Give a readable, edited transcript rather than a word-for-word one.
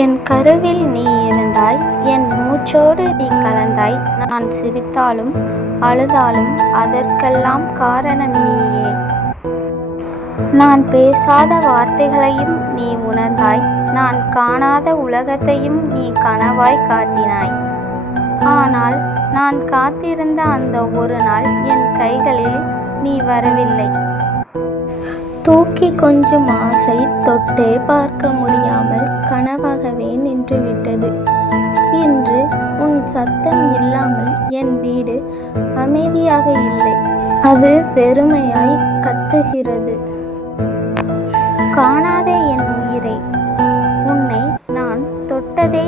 என் கருவில் நீ இருந்தாய், என் மூச்சோடு நீ கலந்தாய். நான் சிரித்தாலும் அழுதாலும் அதற்கெல்லாம் காரணம் நீயே. நான் பேசாத வார்த்தைகளையும் நீ உணர்ந்தாய், நான் காணாத உலகத்தையும் நீ கனவாய் காட்டினாய். ஆனால் நான் காத்திருந்த அந்த ஒரு நாள் என் கைகளில் நீ வரவில்லை. தூக்கி கொஞ்சம் ஆசை தொட்டே பார்க்க முடியாமல் கனவாகவே நின்றுவிட்டது. இன்று உன் சத்தம் இல்லாமல் என் வீடு அமைதியாக இல்லை, அது வெறுமையாய் கத்துகிறது. காணாத என் உயிரை, உன்னை நான் தொட்டதே